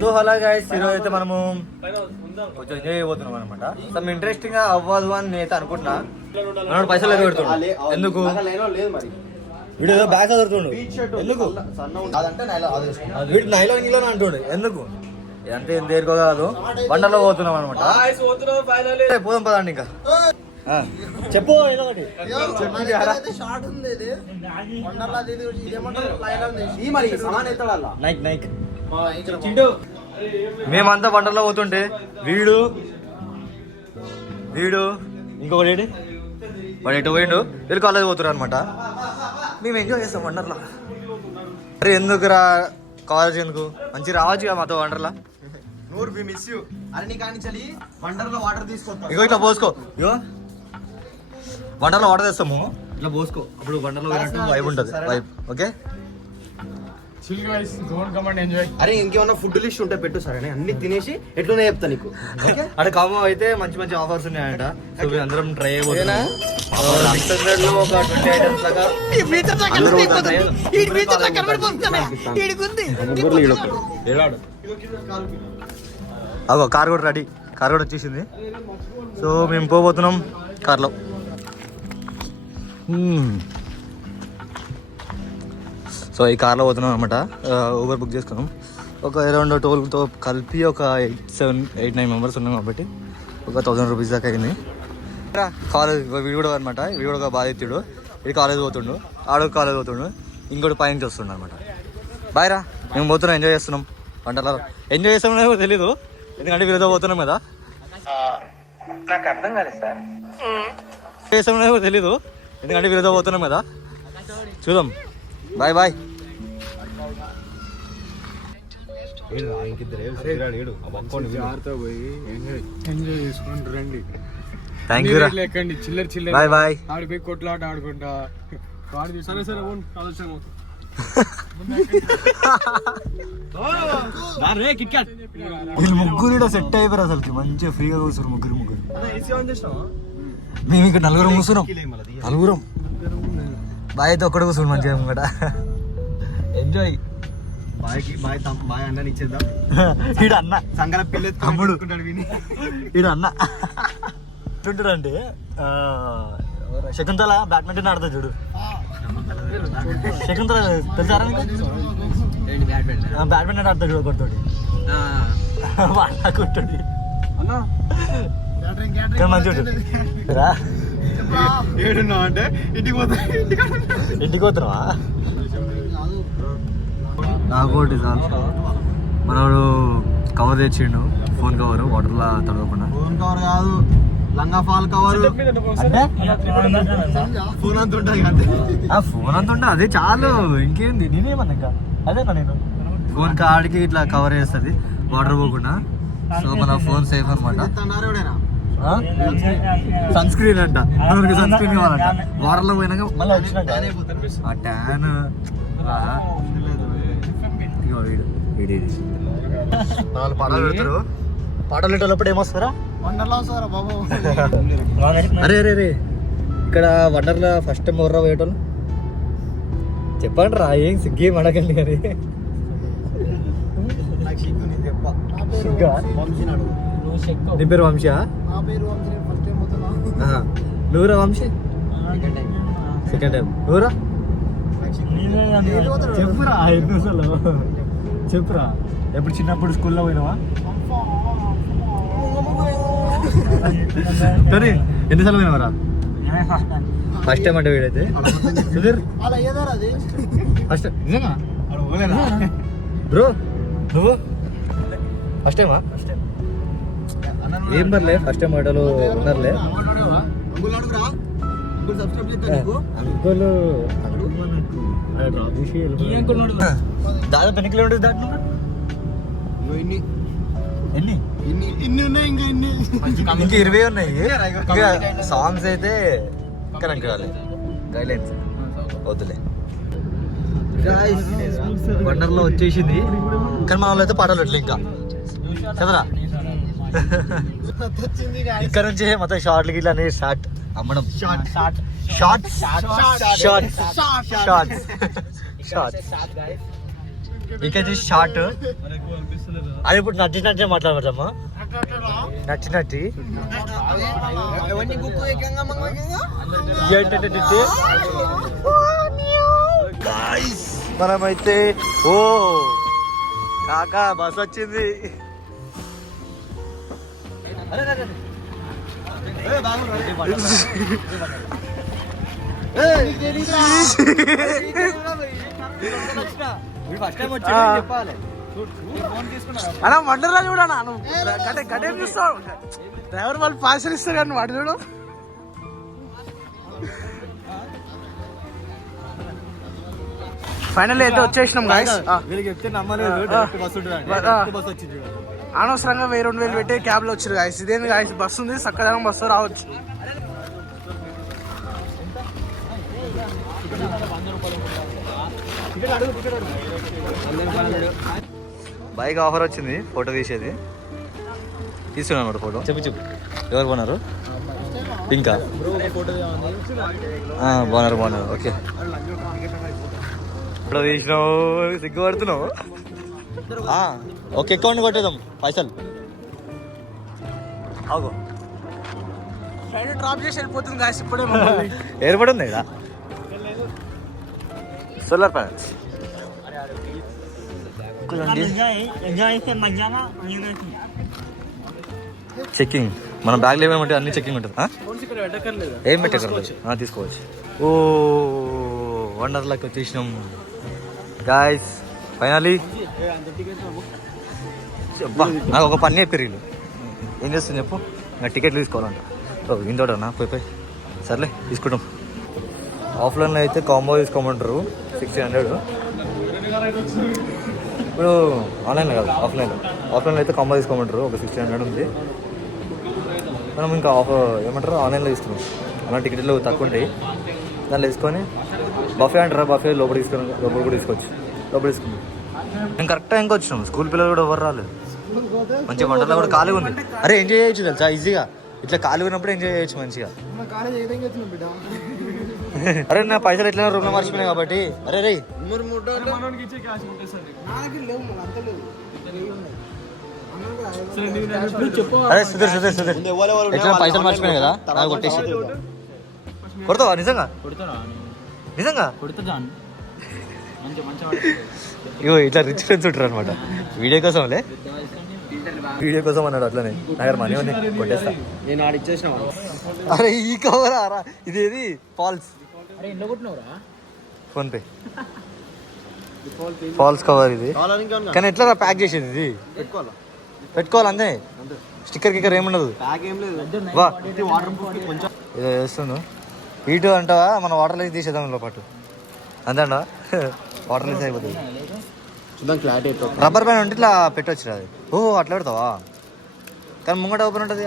So అలా guys ఈరోజు అయితే మనము కొంచెం ఎంజాయ్ చేయబోతున్నాం అనమాట. సమ్ ఇంట్రెస్టింగ్ గా అవ్వదు అని నేనైతే అనుకుంటున్నా. మనోడు పైసలు ఎదురు పెడుతుండు. ఎందుకు వీడు బ్యాగ్ చదువుతుండు. ఎందుకు వీడు నైలాన్ గిలో అంటుండు. ఎందుకు అంటే ఏం దేరుకో కాదు, బండలో పోతున్నాం అనమాట. పోదాం పదండి. ఇంకా చెప్పు నైక్ నైక్. మేమంతా వండర్లో పోతుంటే వీడు ఇంకొకటి వాడు ఎటు పోయిండు, వీళ్ళు కాలేజ్ పోతున్నారు అనమాట. మేము ఎంజాయ్ చేస్తాం వండర్లా. అరే ఎందుకురా కాలేజ్, ఎందుకు మంచి రావచ్చు కదా మాతో వండర్లా. ఇగో ఇట్లా పోసుకో, ఇగో వండర్లో వాటర్ తెస్తాము, ఇట్లా పోసుకో. అప్పుడు వండర్లో వైబ్ ఉంటుంది, వైబ్. ఓకే అరే ఇంకేమన్నా ఫుడ్ లిస్ట్ ఉంటే పెట్టు సరే, అన్ని తినేసి ఎట్లనే చెప్తా నీకు. అంటే కామో అయితే మంచి మంచి ఆఫర్స్ ఉన్నాయంట. సో మేము అందరం ట్రై అయిపోతున్నాం. 600 లో ఒక 20 ఐటమ్స్ లాగా అగో కార్ కూడా రెడీ, కార్ కూడా వచ్చేసింది. సో మేము పోబోతున్నాం కార్లో. సో ఈ కార్లో పోతున్నాం అనమాట. ఊబర్ బుక్ చేసుకున్నాం. ఒక అరౌండ్ టోల్తో కలిపి ఒక 8-9 మెంబర్స్ ఉన్నాం కాబట్టి ఒక 1000 రూపీస్ దాకా అయింది. కాలేజ్ వీడు కూడా అనమాట, వీడు కూడా బాధితుడు. ఇది కాలేజ్ పోతుండు, ఆడో కాలేజ్ పోతుండు, ఇంకోటి పైనుంచి వస్తుండు అనమాట. బాయ్ రా, మేము పోతున్నాం, ఎంజాయ్ చేస్తున్నాం. వంటలో ఎంజాయ్ చేస్తామని కూడా తెలీదు, ఎందుకంటే వీళ్ళతో పోతున్నాం కదా. నాకు అర్థం కాలేదు సార్. చేస్తామని కూడా తెలీదు, ఎందుకంటే వీళ్ళతో పోతున్నాం కదా. చూద్దాం. Bye bye. థ్యాంక్ యూ రా. Bye bye. ఆడిపోయి కొట్లాట ఆడుకుంటా సరే సరే వీళ్ళు ముగ్గురు సెట్ అయిపోయారు అసలు. మంచిగా ఫ్రీగా కూర్చున్నారు ముగ్గురు. మేము ఇక్కడ నలుగురం కూర్చున్నాం, నలుగురం. బాయ్ అయితే ఒక్కడ కూర్చున్నాం మంచిగా కూడా. ఎంజాయ్. బాయ్ అన్నని ఇచ్చేద్దాం. ఈడు అన్న సంగల పిల్ల తమ్ముడు, ఈడు అన్న. ఎట్లుంటాడు అంటే శకుంతల బ్యాడ్మింటన్ ఆడుతుంది చూడు. శకుంతల తెలుసారా? బ్యాడ్మింటన్ ఆడుతాడు చూడు ఒకటితోటి. వాడుకుంటాడు మంచిగా. ఏడున్నావు అంటే ఇంటికి పోతున్నావా? నాకు ఒకటి చాలు. మనోడు కవర్ తెచ్చిండు, ఫోన్ కవర్, వాటర్లా తడవకుండా. ఫోన్ కవర్ కాదు, లంగా ఫాల్ కవర్. అంటే ఫోన్ అంత ఉంటుంది కదా. ఫోన్ అంత ఉంటుంది, అదే చాలు. ఇంకేంది, నేనేమన్నా ఇంకా అదేనా నేను ఫోన్ కాడికి ఇట్లా కవర్ చేస్తుంది వాటర్ పోకుండా. సో మన ఫోన్ సేఫ్ అనమాట. సన్ స్క్రీన్ అంట, మనకి సన్ స్క్రీన్ కావాలంట. వాటర్లో పోయినాక మళ్ళీ వచ్చినట్టు ఆ ట్యాన్. పాటలు పెడతారు, పాటలు పెట్టేటప్పుడు ఏమొస్తారా? అరే అరే రే, ఇక్కడ వండర్లో ఫస్ట్ టైం ఎవర్రా పోయేటోళ్ళు చెప్పండి రా. ఏం సిగ్గేం అడగండి కానీ. నీ పేరు వంశీ? నువ్వురా వంశీ? Second time. నువ్వురా? చెప్పురా, చెప్పురా. ఎప్పుడు చిన్నప్పుడు స్కూల్లో పోయినావా? కానీ ఎన్నిసార్లు పోయినావరా? ఫస్ట్ టైం అంటే వీడైతే ఫస్ట్ బ్రో. నువ్వు ఫస్ట్ టైమా? ఏం పర్లే, ఫస్ట్ టైం ఆటలు ఉన్నారులే. దాదాపు ఎన్ని కిలోమీటర్స్ దాటినా? ఎన్ని ఇంకా 20 ఉన్నాయి. ఇంకా సాంగ్స్ అయితే కరెక్ట్ కావాలి, గైడ్లైన్స్ వద్దులే. వండర్లో వచ్చేసింది, కానీ మన వాళ్ళు అయితే పాటలు పెట్టలే ఇంకా కదరా. ఇక్కడ నుంచి మొత్తం షార్ట్లు గిట్ల అనేది స్టార్ట్ అమ్మడం. ఇక్కడ షార్ట్ అది ఇప్పుడు నచ్చినట్టే మాట్లాడతామా నచ్చినట్టు మనమైతే ఓ కాకా బస్ వచ్చింది అన్నా వండర్లా చూడనా నువ్వు గడ్డే చూస్తావు డ్రైవర్ వాళ్ళు పార్సల్ ఇస్తారు కానీ వాడు చూడు ఫైనల్ అయితే వచ్చేసినాం గాయస్ అనవసరంగా 1000-2000 పెట్టి క్యాబ్ లో వచ్చారు గాయస్ ఇదేంది గాయస్ బస్సు ఉంది చక్కదనం బస్సు రావచ్చు బైక్ ఆఫర్ వచ్చింది ఫోటో తీసేది తీసుకున్నాను అన్నమాట ఫోటో చెప్పు ఎవరు బాగున్నారు ఇంకా బాగున్నారు ఓకే ఫోటో తీసినావు సిగ్గుపడుతున్నావు ఓకే అకౌంట్ కొట్టేద్దాం పైసలు ఆగో ఫ్లైట్ డ్రాప్ చేసి వెళ్ళిపోతుంది గాయస్ ఇప్పుడే ఏర్పడి ఉంది ఇక్కడ సోలార్ ప్యానల్స్ చెక్కింగ్ మన బ్యాగ్లో ఏమేమంటే అన్ని చెక్కింగ్ ఉంటుంది ఏం పెట్టకర్లేదు తీసుకోవచ్చు ఓ వండర్లాకి వచ్చేసినాం గాయస్ ఫైనలీ నాకు ఒక పని చెప్పారు వీళ్ళు ఏం చేస్తుంది చెప్పు ఇంకా టికెట్లు తీసుకోవాలంట ఇంతోటన్నా పోయి సర్లే తీసుకుంటాం ఆఫ్లైన్లో అయితే కాంబో తీసుకోమంటారు 1600 ఇప్పుడు ఆన్లైన్లో కాదు ఆఫ్లైన్లో అయితే కాంబో తీసుకోమంటారు ఒక 1600 ఉంది మనం ఇంకా ఏమంటారు ఆన్లైన్లో ఇస్తున్నాం అలా టికెట్లు తక్కువ ఉంటాయి దాన్ని తీసుకొని బఫే అంటారా బఫే లోపల కూడా తీసుకోవచ్చు లోపల తీసుకున్నాం మేము కరెక్ట్ టైంకి వచ్చినాం స్కూల్ పిల్లలు కూడా ఎవరు రాలేదు మంచిగా వంటలో కూడా ఖాళీగా ఉంది అరే ఎంజాయ్ చేయొచ్చు తెలుసా ఈజీగా ఇట్లా ఖాళీగా ఉన్నప్పుడు ఎంజాయ్ చేయొచ్చు మంచిగా అరే నా పైసలు ఎట్లా రూమ్లో మర్చిపోయినాయి కాబట్టి అరే రే అరే సుధీర్ ఎట్లా పైసలు మర్చిపోయినాయి కదా నాకు కొట్టేసి కొడతావా నిజంగా ఇగో ఇట్లా రిచ్ ఫ్రెండ్స్ ఉంటారు అనమాట వీడియో కోసం అన్నాడు అట్లనే నాకు మనీ ఉంది కొట్టేస్తా నేను ఆడ ఇచ్చేసిన అరే ఈ కవర్ రా ఇదేది ఫాల్స్ ఫోన్పే ఫాల్స్ కవర్ ఇది కానీ ఎట్లా ప్యాక్ చేసేది ఇది పెట్టుకోవాలి అంతే స్టిక్కర్ కిక్కర్ ఏముండదు వా ఇదో చేస్తుండు హీటు అంటావా మన వాటర్ లైస్ తీసేద్దాం ఇందులో పాటు అంతే అంట వాటర్ లైస్ అయిపోతుంది రబ్బర్ బ్యాండ్ ఉంటే ఇట్లా పెట్టవచ్చు అది ఓ అట్లా పెడతావా కానీ ముంగట ఓపెన్ ఉంటుంది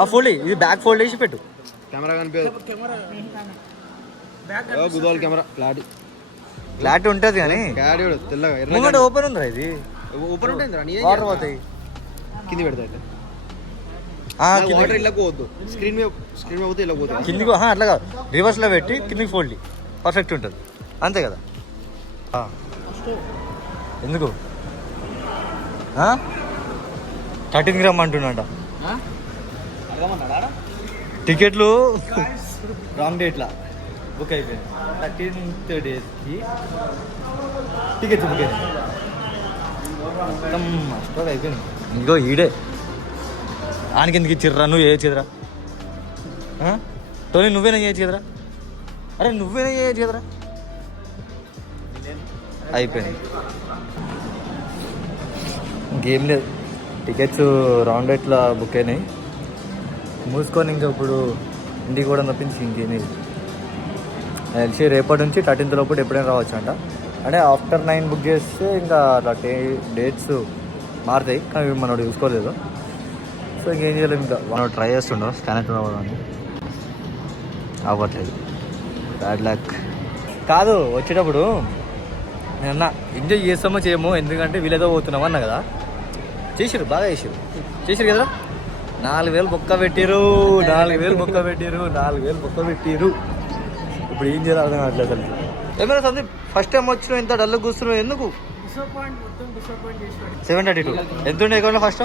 ఆ ఫోల్డ్ ఇది బ్యాక్ ఫోల్డ్ వేసి పెట్టు కెమెరా కనిపించదు కెమెరా క్లారిటీ ఉంటుంది కానీ తెల్లగా ముంగట ఓపెన్ ఉందిరా ఇది ఓపెన్ ఉంటుంది వాటర్ పోతాయి కింది పెడతాయి వాటర్ ఇలా పోవద్దు స్క్రీన్ మీద పోతే ఇలా పోతుంది కిందికి అట్లా కాదు రివర్స్లో పెట్టి కిందికి ఫోల్డ్ పర్ఫెక్ట్ ఉంటుంది అంతే కదా ఎందుకు 13 గ్రామ్ అంటున్నాడ టికెట్లు రాంగ్ డేట్లా బుక్ అయిపోయింది 13th డేస్కి టికెట్స్ బుక్ అయింది స్టోర్ అయిపోయింది ఇంకో ఈడే ఆనికి ఎందుకు ఇచ్చిర్రా నువ్వు చేయొచ్చు కదరా టోనీ నువ్వేనా చేయొచ్చు కదరా అరే నువ్వేనా చేయొచ్చు కదరా అయిపోయింది ఇంకేం లేదు టికెట్స్ రౌండ్ ఎట్లా బుక్ అయినాయి మూసుకొని ఇంకా ఇప్పుడు ఇంటికి కూడా తప్పించి ఇంకేమీ తెలిసి రేపటి నుంచి 13th లోపల ఎప్పుడైనా రావచ్చు అంట అంటే ఆఫ్టర్ 9 బుక్ చేస్తే ఇంకా అట్లా డేట్స్ మారుతాయి కానీ మనోడు చూసుకోలేదు సో ఇంకేం చేయలేదు ఇంకా మనం ట్రై చేస్తుండో స్కానర్ అవ్వడానికి అవ్వట్లేదు బ్యాడ్ లక్ కాదు వచ్చేటప్పుడు నేను ఎంజాయ్ చేస్తామో చేయమో ఎందుకంటే వీళ్ళేదో పోతున్నాం అన్నా కదా చేసిరు బాగా చేసిరు కదా 4000 బొక్క పెట్టిరు 4000 బొక్క పెట్టిరు ఇప్పుడు ఏం చేయాలి అర్థం కావట్లేదు అసలు ఏమైనా సందీప్ ఫస్ట్ టైం వచ్చినావు ఇంత డల్ కూర్చున్నావు ఎందుకు 732 ఎంత ఉండే అకౌంట్లో ఫస్ట్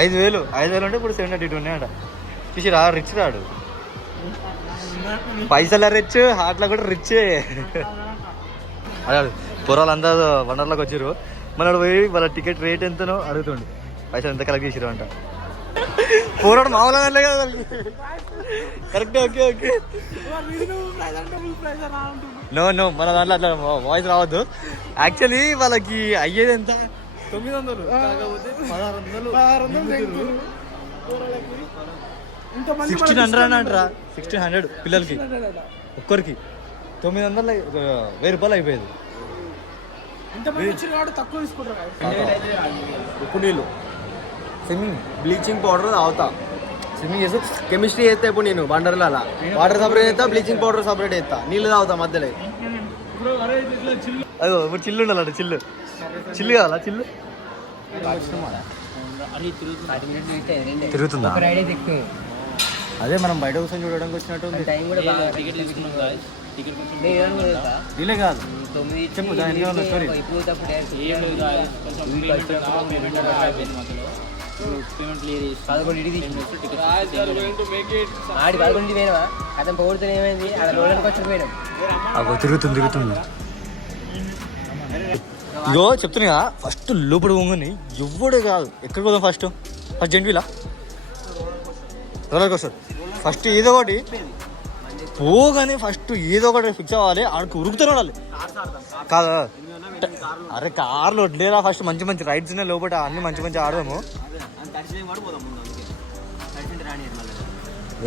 5,000 ఉంటే ఇప్పుడు 732 ఉన్నాయట. చూసి రా రిచ్ రాడు, పైసల రిచ్, హార్ట్లో కూడా రిచ్. అడాడు పొరాలు అంతా వండర్లోకి వచ్చారు. మన పోయి వాళ్ళ టికెట్ రేట్ ఎంతనో అడుగుతుండు, పైసలు ఎంత కలెక్ట్ చేసిరు అంట. పోరాడు మామూలుగా కదా కరెక్ట్. ఓకే ఓకే నో మన దాంట్లో అట్లా వాయిస్ రావద్దు. యాక్చువల్లీ వాళ్ళకి అయ్యేది ఎంత 900, కాకపోతే 1600 1600 అంటారా, 1600 పిల్లలకి ఒక్కరికి 900 1000 రూపాయలు అయిపోయేది. ఉప్పు నీళ్ళు, స్విమ్మింగ్, బ్లీచింగ్ పౌడర్ తాగుతా, స్విమ్మింగ్ చేసి కెమిస్ట్రీ చేస్తే ఇప్పుడు నేను వండర్లో అలా వాటర్ సపరేట్ చేస్తా, బ్లీచింగ్ పౌడర్ సపరేట్ చేస్తా, నీళ్ళు తాగుతా మధ్యలో. అదో ఇప్పుడు చిల్లు ఉండాలంట, చిల్లు కావాలా, చిల్లు తిరుగుతుందా? అదే మనం బయట కూర్చొని చూడడానికి వచ్చినట్టు ఉంది. వీలే కాదు చెప్పు దాని స్టోరీ. తిరుగుతుంది ఇగో చెప్తున్నా. ఫస్ట్ లోపల పోగానే ఎవ్వడే కాదు, ఎక్కడికి పోదాం ఫస్ట్ జెంట్వీలా రోలర్ కోస్టర్. ఫస్ట్ ఏదో ఒకటి పోగానే ఫస్ట్ ఏదో ఒకటి ఫిక్స్ అవ్వాలి, ఆడికి ఉరుకుతూనే ఉండాలి. కాదా అరే కార్లో వడ్లేరా, ఫస్ట్ మంచి రైడ్స్ ఉన్నాయి లోపల, అన్ని మంచి ఆడదాము.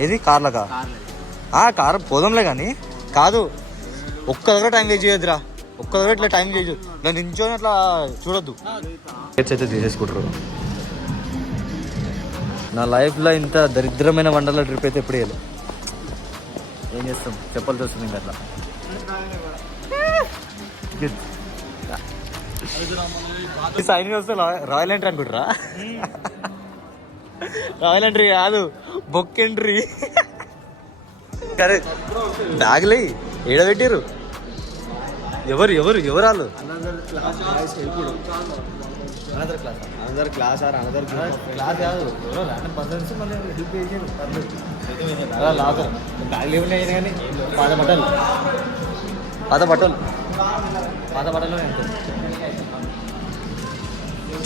ఏది కార్లకా? కార్ పోదాంలే కానీ కాదు, ఒక్క దగ్గర టైం వేస్ట్ చేయొద్దురా, ఒక్క దగ్గర ఇట్లా టైం చేయొద్దు, దాన్ని నించొని అట్లా చూడొద్దు. అయితే తీసేసుకుంటారు. నా లైఫ్లో ఇంత దరిద్రమైన వండర్ల ట్రిప్ అయితే ఎప్పుడు వేయలేదు. ఏం చేస్తాం, చెప్పాల్సి వస్తుంది ఇంకా అట్లా. సైన్ వస్తే రాయల్ ఎంట్రీ అనుకుంటారా? రాయల్ ఎంట్రీ కాదు, బొక్ ఎంట్రీ. సరే బ్యాగ్లే ఏడబెట్టారు, ఎవరు వాళ్ళు? అనదర్ క్లాస్ కాదు, లాకర్ బ్యాగ్లు ఏమున్నాయి కానీ పాత బట్టలు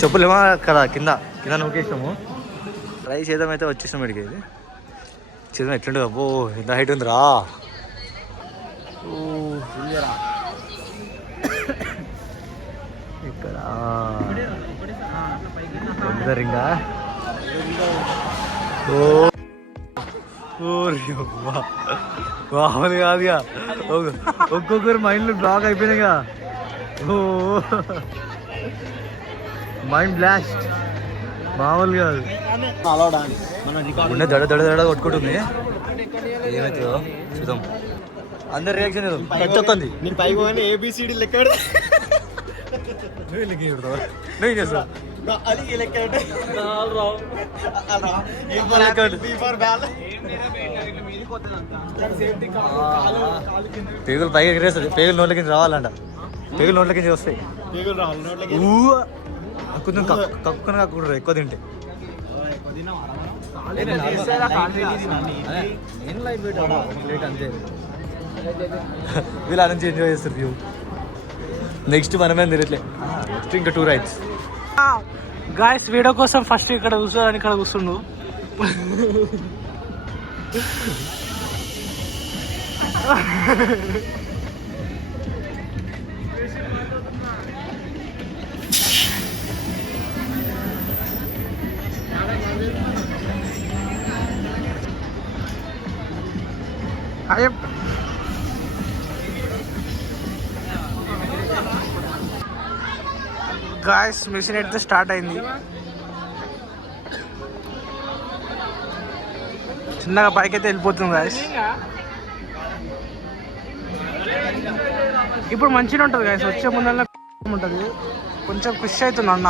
చెప్పులేమో కదా కింద నూకేసాము. రైస్ ఏదమైతే వచ్చేసాం ఇక్కడికి. ఇది చేద్దాం ఎట్లుంటుంది. అబ్బో ఎంత హైట్ ఉందిరా. ఇక్కడ రింగా మామూలు కాదుగా, ఒక్కొక్కరు మైండ్లో బ్లాక్ అయిపోయినాయిగా. ఓ మైండ్ బ్లాస్ట్ మామూలు కాదు. ఉండే దడ కొట్టుకుంటుంది. ఏమవుతుందో చూద్దాం, అందరు రియాక్షన్ చూద్దాం. ప్రతి ఒక్కంది నేను పైకి పోగానే ఏబిసిడి లెక్క నువ్వు చేస్తా పేగులు పైకి ఎగరేస్తుంది, పేగులు నోట్ల కింద రావాలంట, పేగులు నోట్ల కింద వస్తాయి. కొంచెం కక్కుని ఎక్కువ తింటే. అంతే వీళ్ళ నుంచి ఎంజాయ్ చేస్తారు వ్యూ. నెక్స్ట్ మనమే తిరగట్లే, నెక్స్ట్ ఇంకా 2 రైడ్స్. గాయస్ వీడియో కోసం ఫస్ట్ ఇక్కడ కూర్చోని ఇక్కడ కూర్చుండు. గాయస్ మిషన్ అయితే స్టార్ట్ అయింది. చిన్నగా పైకి అయితే వెళ్ళిపోతుంది గాయస్. ఇప్పుడు మంచిగా ఉంటుంది గాయస్, వచ్చే ముందర ఉంటుంది. కొంచెం ఖుషి అవుతుంది అన్న.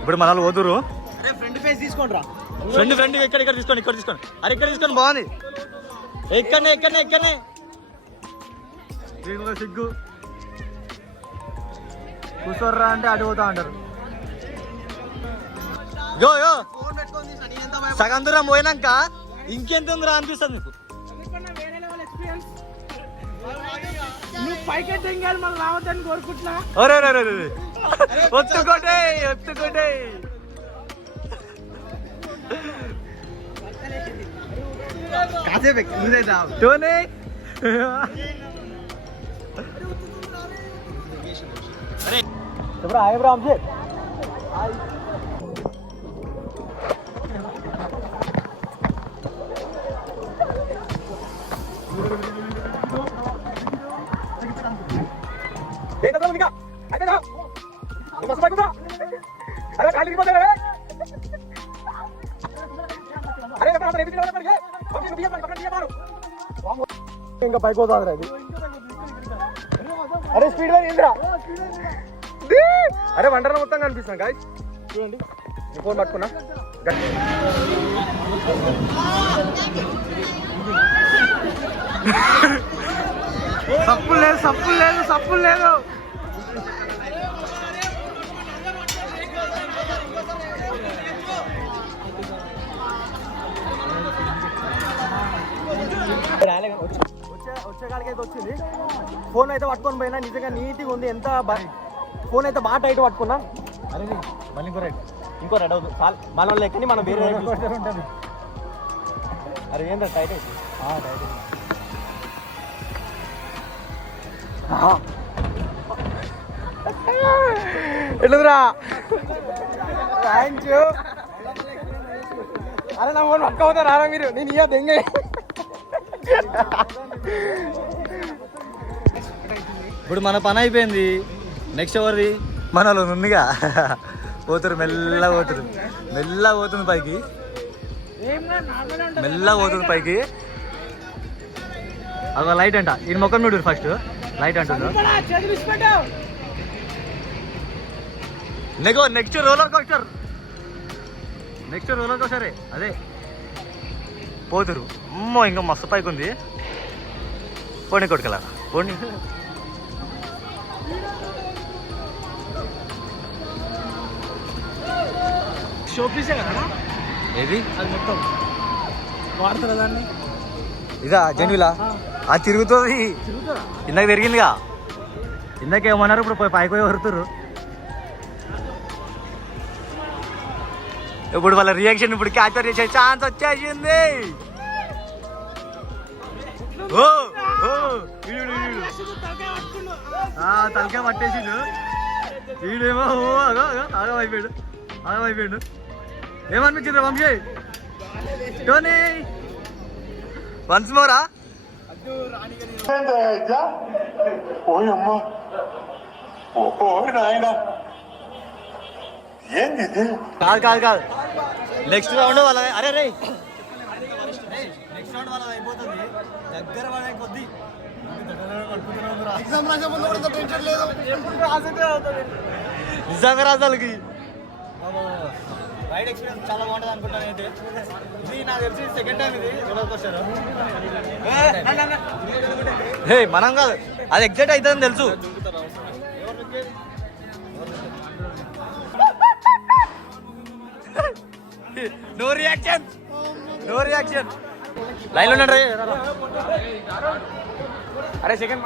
ఇప్పుడు మనల్ని పోతురు. ఫ్రంట్ ఫేస్ తీసుకోండి రా, ఫ్రంట్ ఇక్కడ తీసుకోండి. అరే ఇక్కడ తీసుకోండి, బాగుంది. ఎక్కడనే వీళ్ళకి సిగ్గు కూర్చోర్రా అంటే అటు పోతా అంటారు. యో యో సగం దూరం పోయినాక ఇంకెంత ఉందిరా అనిపిస్తుంది మీకు. నువ్వు పైకి తెంగాలి మళ్ళీ రావద్దని కోరుకుంటున్నా. ఒత్తుకోటే ఒత్తుకోటే కాసేపు టోనీ చెప్పరా హాయ్ బ్రో అంజే ఇంకా పైకి పోతుంది అది. అరే స్పీడ్ గా ఏంద్రా అరే వండర్లో మొత్తం కనిపిస్తాం గాయస్ చూడండి. ఈ ఫోన్ పట్టుకున్నా సప్పులు లేదు సప్పులు లేదు సప్పులు లేదు. వచ్చేకాడికి అయితే వచ్చింది. ఫోన్ అయితే పట్టుకొని పోయినా నిజంగా నీట్గా ఉంది. ఎంత ఫోన్ అయితే బాగా టైట్ పట్టుకున్నా. అరే మళ్ళీ ఇంకో రెడ్ అవుతుంది మన లెక్కని మనం వేరే ఉంటుంది. అరే ఏందా టైట్ అయితే టైట్ ఎట్లురా థ్యాంక్ యూ. అరే నా ఫోన్ పక్క అవుతారు రారా మీరు. నేను ఇయ్య దెంగ ఇప్పుడు మన పని అయిపోయింది. నెక్స్ట్ ఎవరిది మనలో ఉందిగా. పోతురు మెల్లగా పోతురు మెల్లగా పోతుంది పైకి మెల్లగా పోతుంది పైకి. అదో లైట్ అంట. ఈ మొక్కను చూడు ఫస్ట్ లైట్ అంటుండ్రు. నెక్స్ట్ రోలర్ కోస్టర్ అదే పోతురు. అమ్మో ఇంకా మస్తు పైకి ఉంది. పోనీ కొట్టుకెళ్ళ పోనీ. షోపీసే కదా ఏది అది మొత్తం వాడతారా దాన్ని. ఇదా జన్యులా అది తిరుగుతుంది. తిరుగుతారా ఇందాక తిరిగిందిగా. ఇందాక ఏమన్నారు ఇప్పుడు పైకి పోయి వరుతురు. ఇప్పుడు వాళ్ళ రియాక్షన్ ఇప్పుడు క్యాప్చర్ చేసే ఛాన్స్ వచ్చేసింది. తలకాయ పట్టేసిండు వీడేమో. ఆగమైపోయాడు ఏమనిపించింది వంశీ టోనీ వన్స్ మోరా. కాదు నెక్స్ట్ రౌండ్ వాళ్ళ. అరే రే నెక్స్ట్ రౌండ్ వాళ్ళది అయిపోతుంది. దగ్గర పడే కొద్ది నిజంగా రాజాలకి రైడ్ ఎక్స్పీరియన్స్ చాలా బాగుంటుంది అనుకుంటాను. అయితే ఇది నాకు తెలిసి సెకండ్ టైం ఇది రోలర్ కోస్టర్. హే మనం కాదు అది ఎగ్జైట్ అవుతుందని తెలుసు. నో రియాక్షన్ లైన్ లో ఉన్నాడు. అరే సెకండ్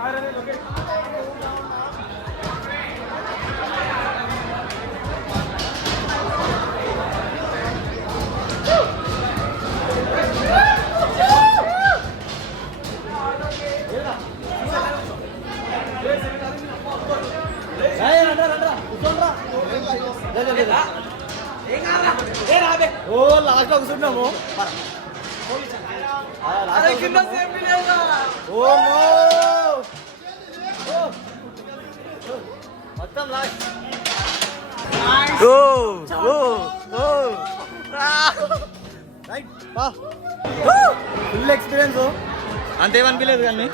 ఓ లాస్ట్ లో కూర్చున్నాము. మొత్తం లాస్ట్ ఫుల్ ఎక్స్పీరియన్స్. అంతేమనిపించలేదు కానీ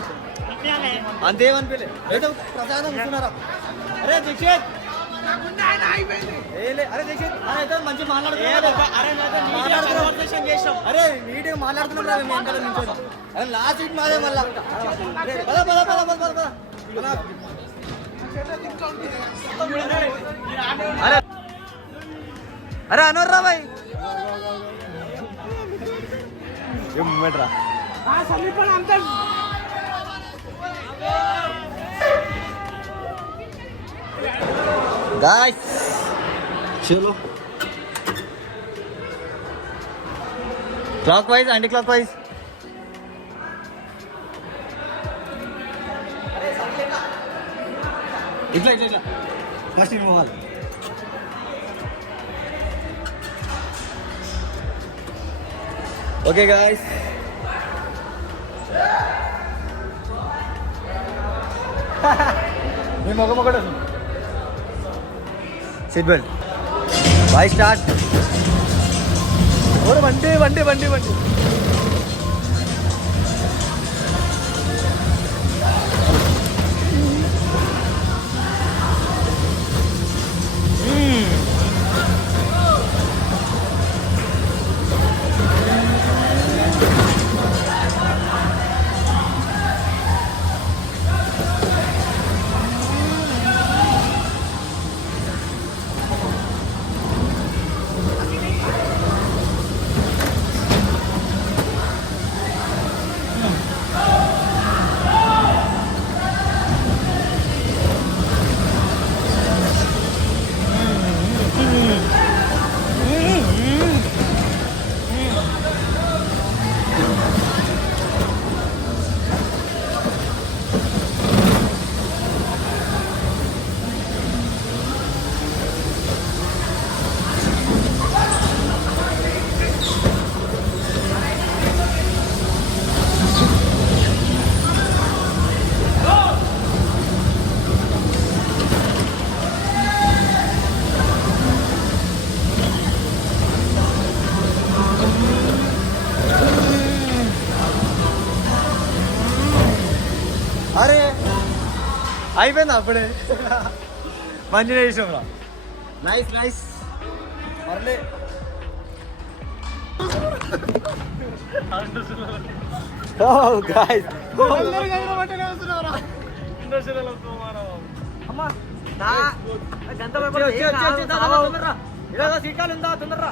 అంతేమనిపించలేదు. ఏదో ప్రసాదం కూర్చున్నారా. అరే దీక్షిత్ అరే దీక్షిత్ అయితే మంచి మాట్లాడుతున్నాం. అరే నీట్గా మాట్లాడుతున్నాం. లాస్ట్ సీట్ మాదే మళ్ళా. అరే అనోర్రా భాయ్ ఏం మూమెంట్ రా గాయ్స్ చలో clock wise anti clock wise ఇట్లా ఇట్లా ఇట్లా ఫస్ట్ ఇన్ పోవాలి ఓకే గాయ్స్ మీ మొగ కూడా సీట్ బెల్ట్ బాయ్ స్టార్ట్ బండి బండి బండి బండి అరే అయిపోయింది అప్పుడే మంచిగా చేసాం రా నైస్ నైస్ మరలే సీటాలు ఉందా తొందరరా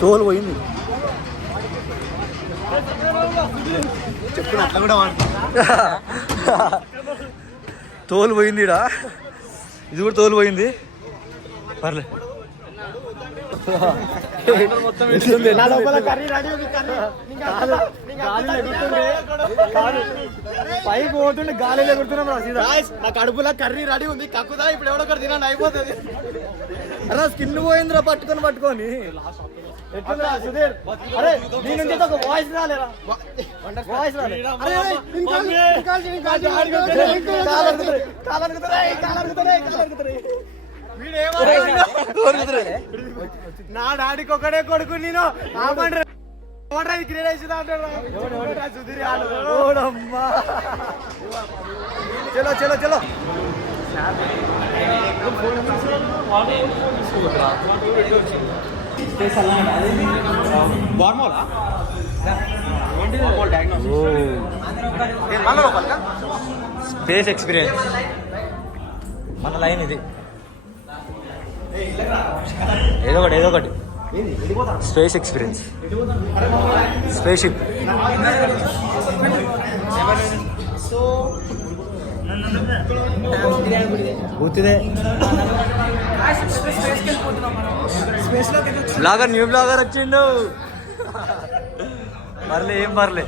తోలు పోయింది చెప్పుకుని అట్లా కూడా తోలు పోయింది ఇడా ఇది కూడా తోలు పోయింది పర్లే నా లోపల కర్రీ రెడీ ఉంది పైకి పోతుండే గాలి ఎగురుతున్నాం నా కడుపులో కర్రీ రెడీ ఉంది కక్కుదా ఇప్పుడు ఎవడో ఒకటి తినండి అయిపోతుంది అరే స్కిన్ పోయిందిరా పట్టుకొని ఎట్లుందిరా సుధీర్ అరే నీ నుంచి ఒక వాయిస్ రాలేరా వాయిస్ రాలే కాలనుకుతారే నా డాడీకి ఒకడే కొడుకు నేను క్రీడేసి చలో చలో చలో స్పేస్ ఎక్స్పీరియన్స్ మన లైన్ ఇది ఏదో ఒకటి space experience space ship blogger new blogger వచ్చిండు పర్లే ఏం పర్లే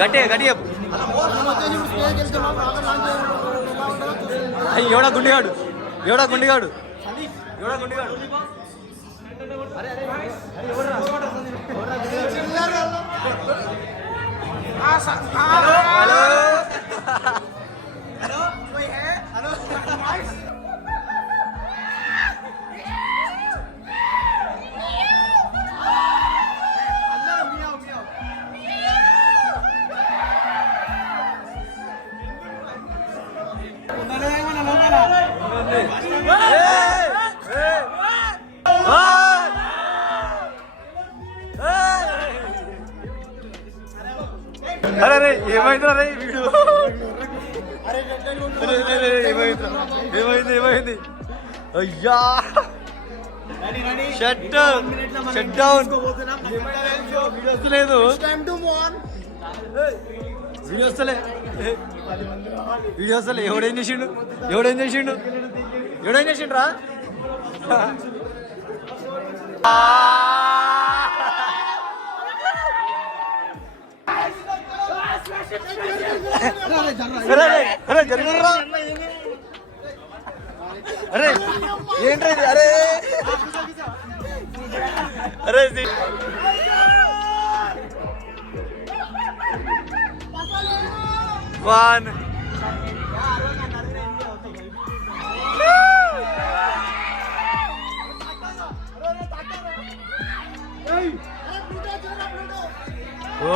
గట్టిగా ఎవడా గుండిగాడు హలో అరే ఏమైందిరా రే వీడు ఏమైంది అయ్యా షట్ డౌన్ లేదు వీడియో వస్తలే ఎవడేం చేసిండు రా జరుగురా అరే ఏంట్రా ఇది అరే వన్ ఓ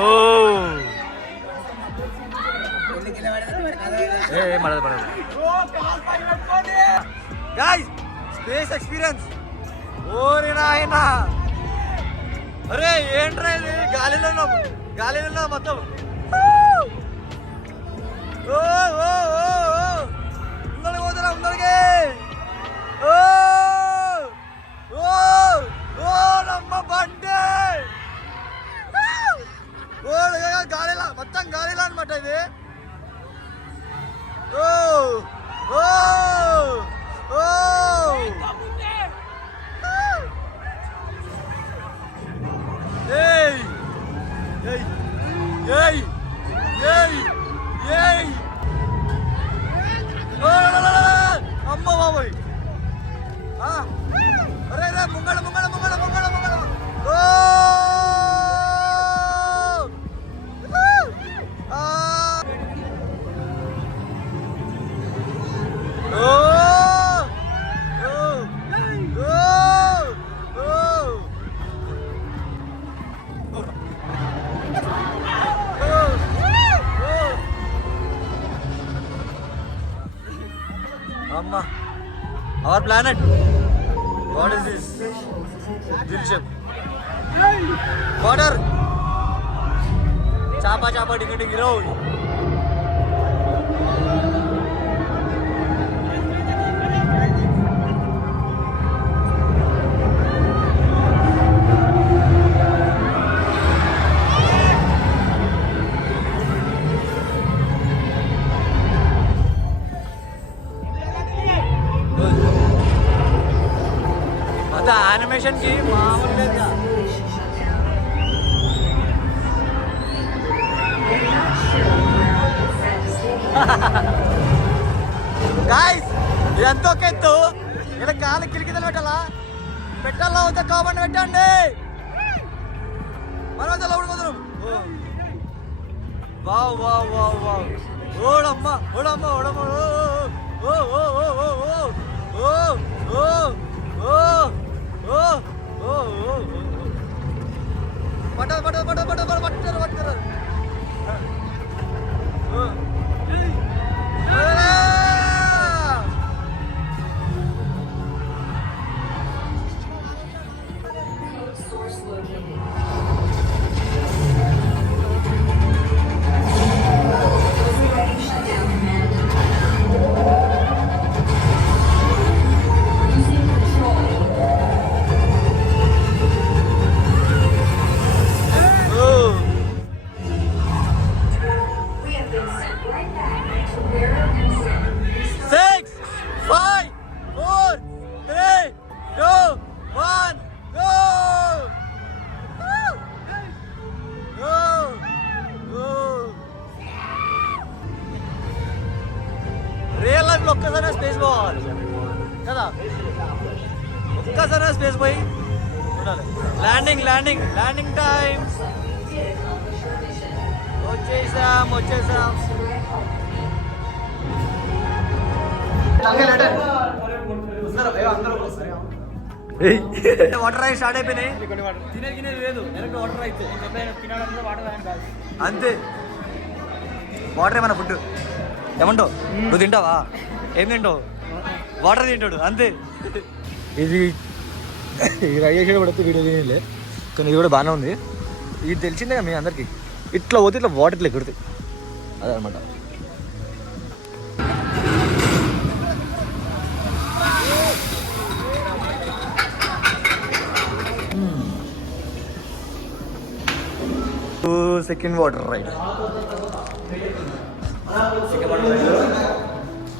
గాయ్స్ స్పేస్ ఎక్స్పీరియన్స్ ఓరి నాయనా అరే ఏంట్రా ఇది గాలిలో మొత్తం ముందరికి పోతున్నా నమ్మ బండి గాలిలా మొత్తం గాలిలా అనమాట ఇది అమ్మ బాబోయ్ అరే ముంగడ Amma, our planet. What is this? Drill ship. Water. Chapa ding road. animation की गाइस ఎంతో కెత్తు ఇలా కాలు కిలికిదలు పెట్టాలా వద్ద కామెంట్ పెట్టండి మనం లోపలికి పోతున్నాం వావ్ ఓడమ్మ రియల్ లైఫ్ లో ఒక్కసారి స్పేస్ పోవాలి కదా, ఒక్కసారి స్పేస్ పోయి ఉండాలి. Landing landing landing time. వచ్చేసాం. వాటర్ రైడ్ స్టార్ట్ అయిపోయినాయి. తినేది లేదు, డైరెక్ట్ వాటర్ అయితే తినడానికి వాటర్ కాదు అంతే. వాటర్ ఏమన్నా ఫుడ్ ఏమంటావు? నువ్వు తింటావా? ఏం తింటావు? వాటర్ తింటాడు అంతే. ఇది రైడ్ చేసేది పడితే వీడియో తినలే, కానీ ఇది కూడా బాగానే ఉంది. ఇది తెలిసిందే మీ అందరికి. ఇట్లా పోతే ఇట్లా వాటర్ ఇట్లా ఎగురుతాయి, అదనమాట. సెకండ్ వాటర్ రైడ్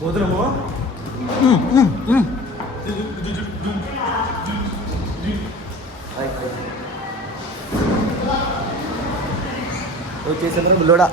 పోతున్నాము. వచ్చేసారు బుల్లోడా.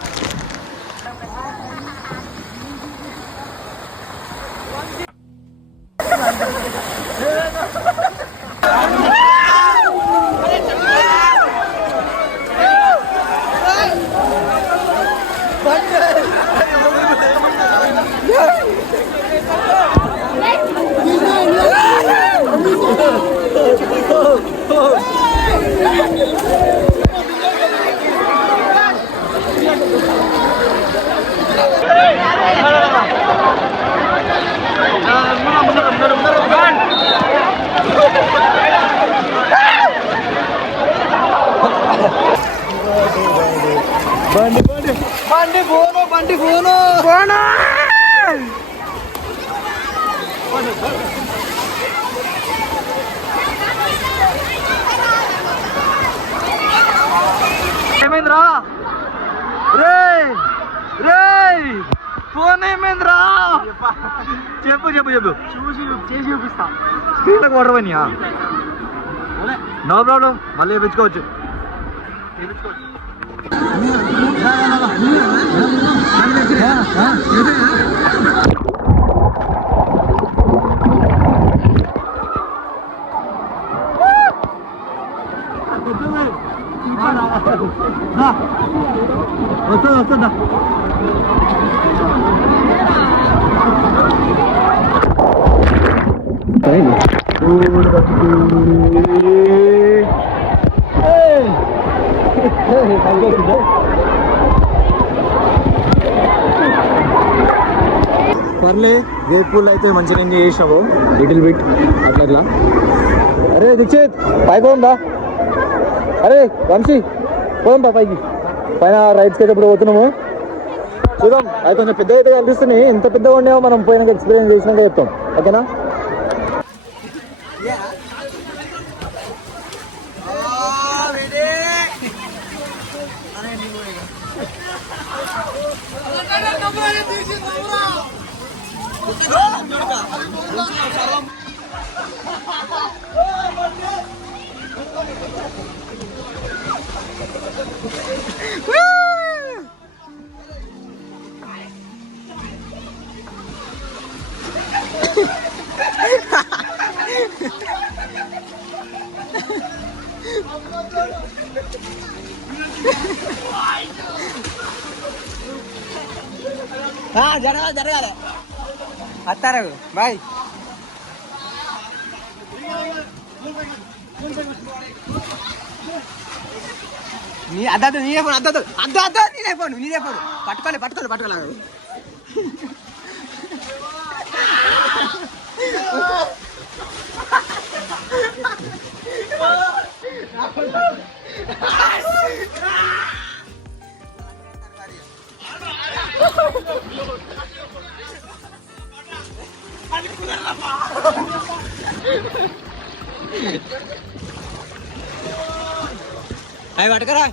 బండి ఫోను ఏమైందిరా? రే ఫోన్ ఏమైందిరా? చెప్పు చేసి చూపిస్తా. స్క్రీన్లోకి వాటర్ పోయినాయా? నో ప్రాబ్లం, మళ్ళీ వేయించుకోవచ్చు. వస్తుందా పర్లే. వేవ్ పూల్ అయితే మంచిగా ఎంజాయ్ చేసావు, లిటిల్ బిట్ అట్లా. అరే దీక్షిత్ పైకి పోదా? అరే వంశీ పోదా పైకి? పైన రైడ్స్కి అయితే ఇప్పుడు పోతున్నాము. చూద్దాం, అది కొంచెం పెద్ద అయితే కనిపిస్తున్నాయి. ఎంత పెద్దగా ఉండేవో మనం పోయినాక ఎక్స్పీరియన్స్ చేసినాక చెప్తాం, ఓకేనా? జరగాలి అత్తారా బాయ్ నీ అద్దు నీదే ఫోన్ అద్దు అద్దు అద్దు నీదే ఫోన్ పట్టుకోలే అవి పట్టుకరా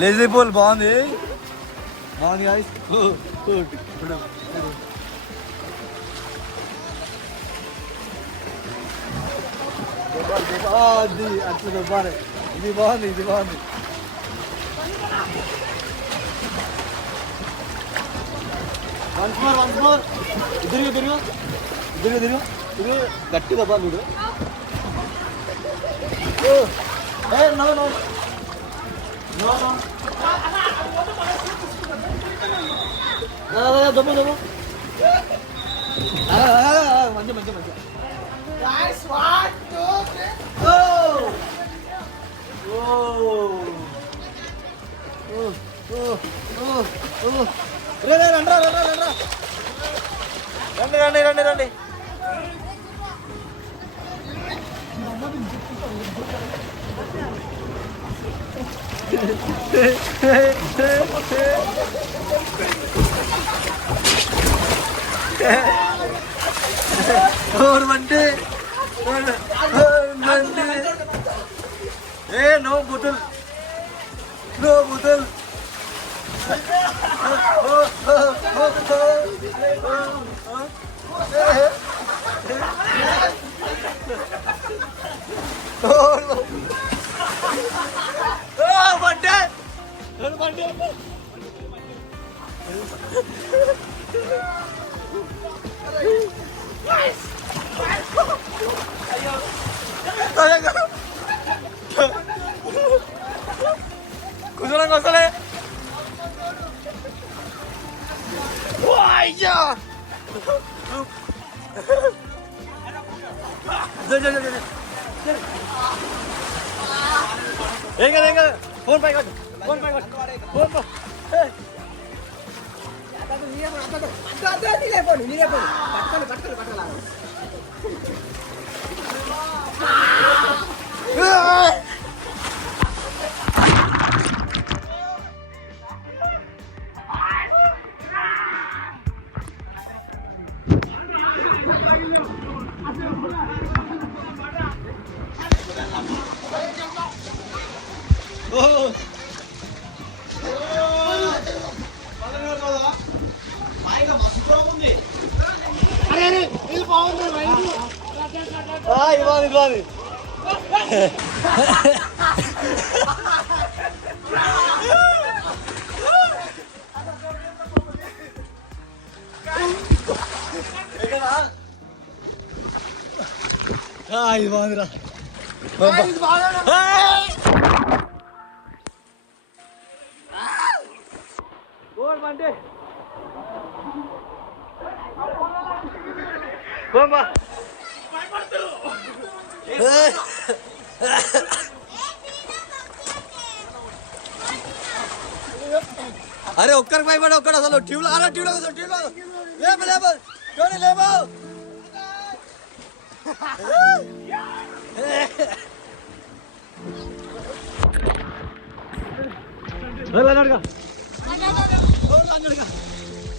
లేజీ పూల్ బాగుంది గాయ్స్ ఇది బాగుంది వన్స్ మోర్ ఇద్దరు గట్టిగా బాగా చూడు దొబ్బ మంచి రండి మంటే నో బుతుల్ కుదరంగా వస్తలే ఏం కదా ఫోన్ పై బాగుంది ఇది బాగుందిరా అరే ఒక్కరికి భయపడి ఒక్కడు అసలు ట్యూబ్ లేబో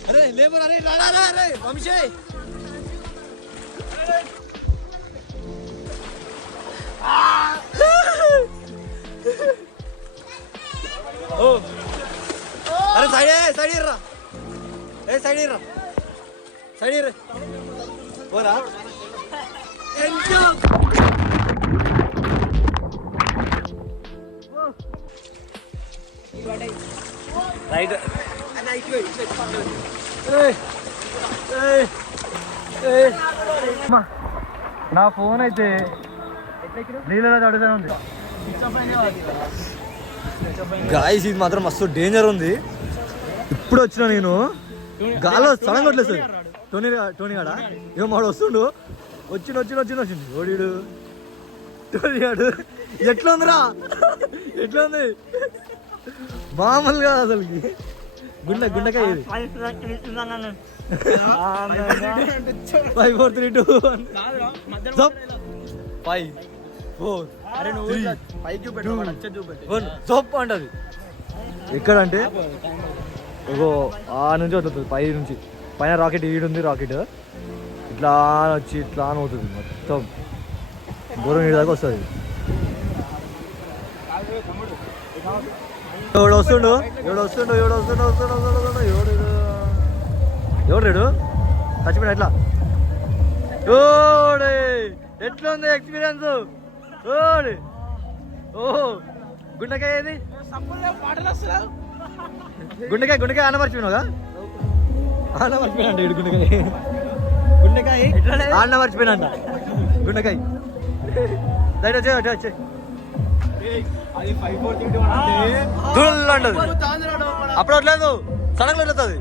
అరే లేబర్ అరే అరే వంశీ అరే సైడ్ రా సైడ్ పోరా రైట్ నా ఫోన్ అయితే నీళ్ళలో తడుతూనే ఉంది గాయస్. ఇది మాత్రం మస్తు డేంజర్ ఉంది. ఇప్పుడు వచ్చినా నేను గాల్లో సడన్ కొట్టలేదు సార్. టోనీ గాడా ఏమో మాడు వస్తుండు. వచ్చిండు ఓడిడు టోనీ గాడు. ఎట్లా ఉందిరా, ఎట్లా ఉంది మామూలుగా అసలుకి. గుండెకాయ ఇది 5 4 3 2 1 5 4 3 2 1 అంటది. ఎక్కడంటే ఒక ఆ నుంచి వస్తుంది, పై నుంచి పైన రాకెట్ ఈడుంది. రాకెట్ ఇట్లా వచ్చి ఇట్లా అవుతుంది, మొత్తం దూరం ఈ దాకా వస్తుంది. ఎవడు వస్తుండు ఎవడు రేడు చచ్చిపోయినా ఎట్లా ఓడే ఎట్లా ఉంది ఎక్స్పీరియన్స్? ఓడి ఓహో గుండెకాయ ఏది? గుండెకాయ ఆన మర్చిపోయినావుగా? ఆన మర్చిపోయినా అంట గుండెకాయ ఆన మర్చిపోయినా అంట గుండెకాయ. దయట వచ్చే అప్పుడు అట్లేదు సడన్ లో వస్తుంది.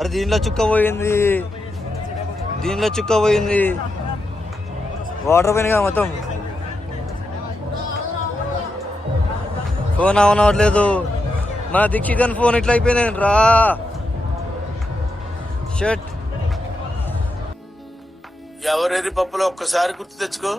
అరే దీనిలో చుక్క పోయింది, వాటర్ పోయినగా మొత్తం. ఫోన్ అవనవట్లేదు. మన దీక్షిత్ గారి ఫోన్ ఇట్లా అయిపోయింది రా. షర్ట్ ఎవరెరి పప్పులో ఒక్కసారి గుర్తు తెచ్చుకో.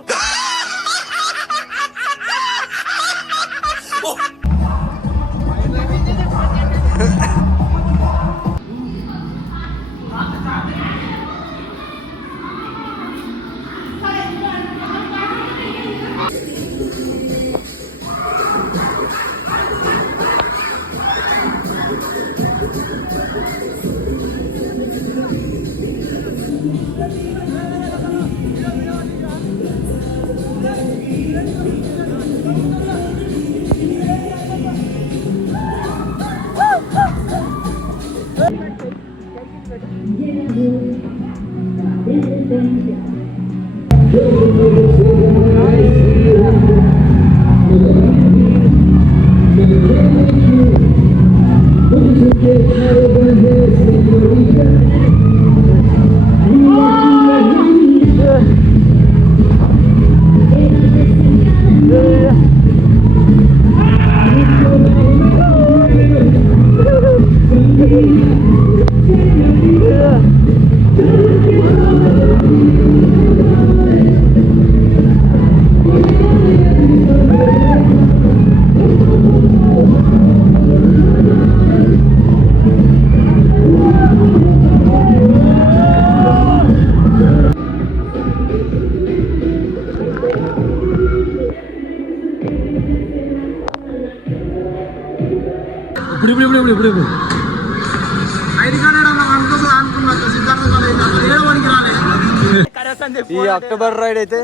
ఇప్పుడు ఈ అక్టోబర్ రైడ్ అయితే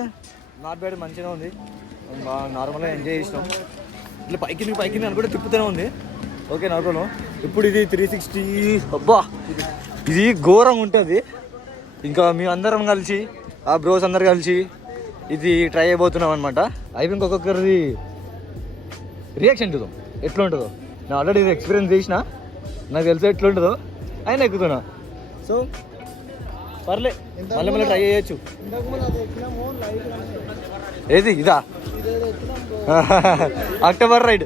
నాట్ బ్యాడ్, మంచిగా ఉంది. నార్మల్గా ఎంజాయ్ చేసినాం. ఇట్లా పైకి అనుకుంటే తిప్పుతూనే ఉంది. Okay normal. ఇప్పుడు ఇది 360. అబ్బా ఇది ఘోరంగా ఉంటుంది. ఇంకా మేము అందరం కలిసి ఆ బ్రోస్ అందరు కలిసి ఇది ట్రై అయిపోతున్నాం అనమాట. అయిపోయి ఇంకొకరిది రియాక్షన్ చూద్దాం ఎట్లా ఉంటుందో. నేను ఆల్రెడీ ఇది ఎక్స్పీరియన్స్ చేసిన, నాకు తెలుసు ఎట్లుంటుందో. అయినా ఎక్కుతున్నా. సో పర్లే, మళ్ళీ ట్రై చేయొచ్చు. ఏది ఇదా అక్టోబర్ రైడ్.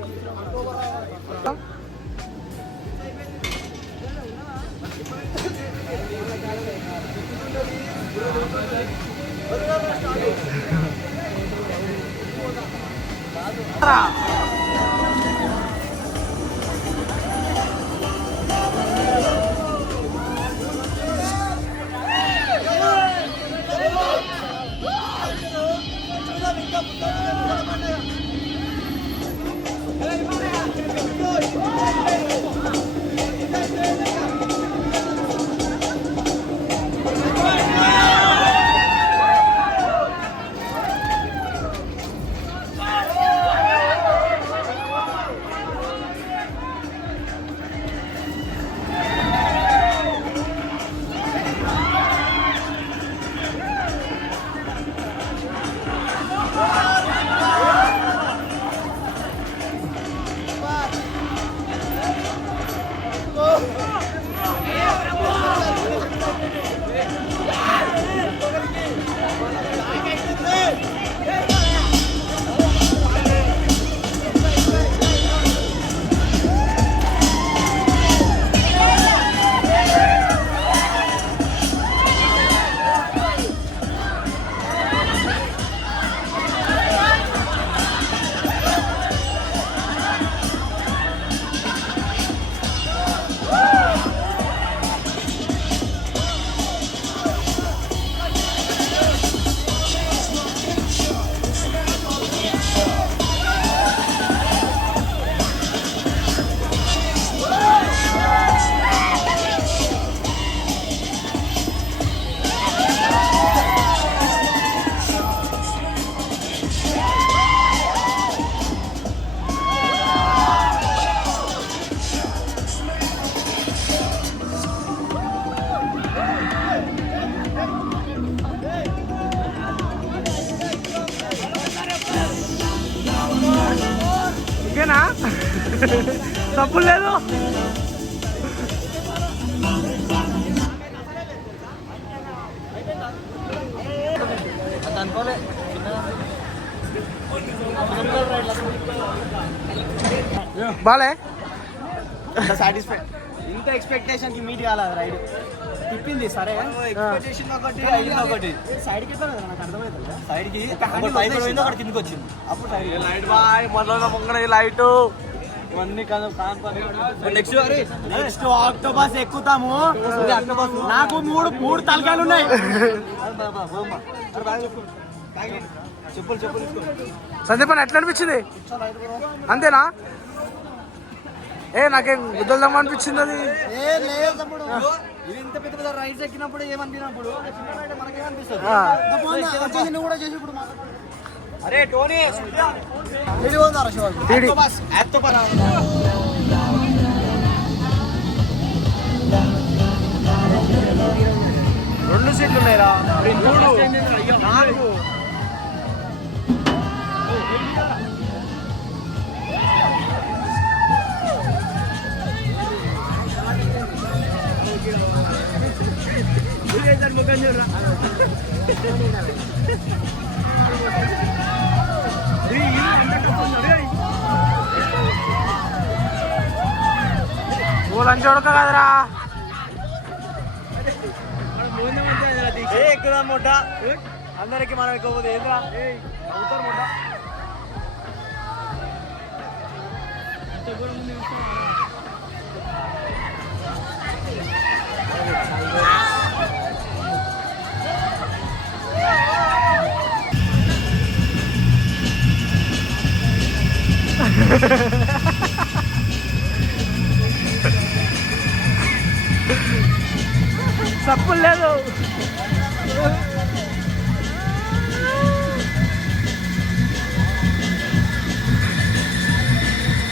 తప్పు లేదు. బాలే సాటిస్ఫై ఇంత ఎక్స్పెక్టేషన్ కి మీట్ కాలేదు రైడ్ తిప్పింది సరే ఎక్స్పెక్టేషన్ ఒకటి ఒకటి సైడ్ కి నాకు అర్థమవుతుంది సైడ్ కి అక్కడ కిందకి వచ్చింది అప్పుడు లైట్ బాయ్ మొదలు ముంగడ లైట్ ఇవన్నీ నెక్స్ట్ ఆక్టోబస్ ఎక్కుతాము. నాకు మూడు తలకాయలు ఉన్నాయి. చెప్పులు సందీప్ అన్న ఎట్లా అనిపించింది? అంతేనా? నాకేం గుద్దలుదాం అనిపించింది. అది లేదు తమ్ముడు, ఇది ఇంత పెద్ద పెద్ద రైడ్స్ ఎక్కినప్పుడు ఏమనిపినప్పుడు మనకేమనిపిస్తుంది నువ్వు కూడా చేసి ఇప్పుడు అరే టోనీ రెండు సీట్లు ఉన్నాయిరా. లంచ్ ఉడక కదరా. ఎక్కుదాం ముట్ట అందరికి మనం ఎక్కువపోతే ఏంద్రా అవుతారు ముట్ట. తప్పులు లేదు.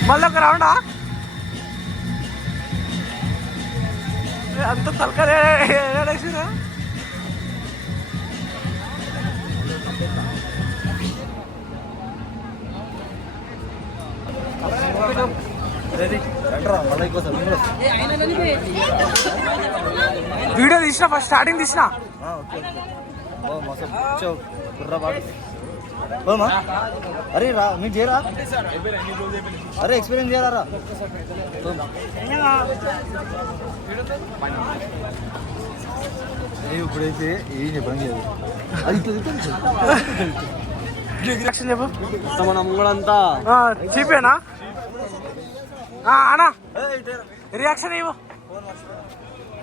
మళ్ళీ ఒక రౌండా అంత తలకరేసిరా. వీడియో తీసిన ఫస్ట్ స్టార్టింగ్ తీసిన. అరే రా మీకు చేయరా? అరే ఎక్స్పీరియన్స్ చేయరా? ఇప్పుడైతే ఏం చెప్పడం లేదు. అది చెప్పు మన ముంగడంతా చీపేనా అన్నా? రియాక్షన్ ఇవ్వు.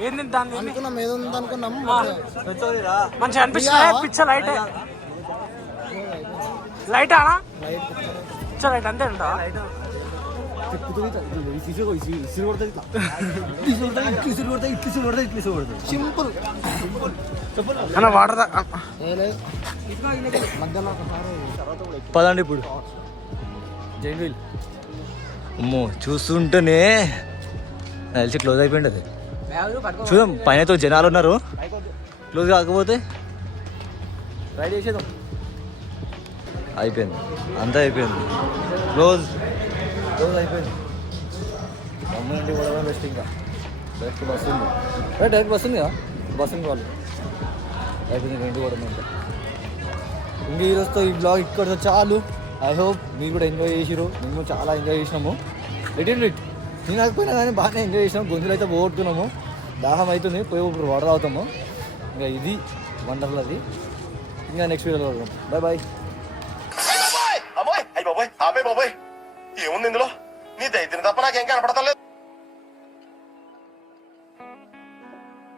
ఏంది దాన్ని అనుకున్నాం, ఏదో అనుకున్నాం. మంచిగా అనిపిస్తుంది. పిచ్చ లైట్ లైట్ అనా? పిచ్చ లైట్ అంతే ఉంటా. సింపుల్ అన్న వాటర్ పదండి ఇప్పుడు జైన్ వీల్. అమ్మో చూస్తుంటేనే తెలిసి క్లోజ్ అయిపోయింది. అది చూద్దాం, పైన జనాలు ఉన్నారు. క్లోజ్ కాకపోతే రైడ్ చేసేద్దాం. అయిపోయింది, అంతా అయిపోయింది. క్లోజ్ అయిపోయింది. అమ్మండి కూడా బెస్ట్. ఇంకా బెస్ట్ బస్సు ఉంది, డైరెక్ట్ బస్సు ఉంది కదా, బస్సు ఉంది వాళ్ళు. అయిపోయింది ఇంటికి కూడా. ఇంకా ఈరోజుతో ఈ బ్లాగ్ ఇక్కడ చాలు. ఐ హోప్ మీరు కూడా ఎంజాయ్ చేసిరు. మేము చాలా ఎంజాయ్ చేసినాము. లిటిల్ బిట్ నేను కాకపోయినా కానీ బాగానే ఎంజాయ్ చేసినాము. గొంతులు అయితే పోగొట్టుకున్నాము. దాహం అవుతుంది, పోయి ఇప్పుడు వాటర్ అవుతాము. ఇంకా ఇది వండర్ఫుల్. అది ఇంకా నెక్స్ట్ వీడియోలో బాయ్ బాయ్.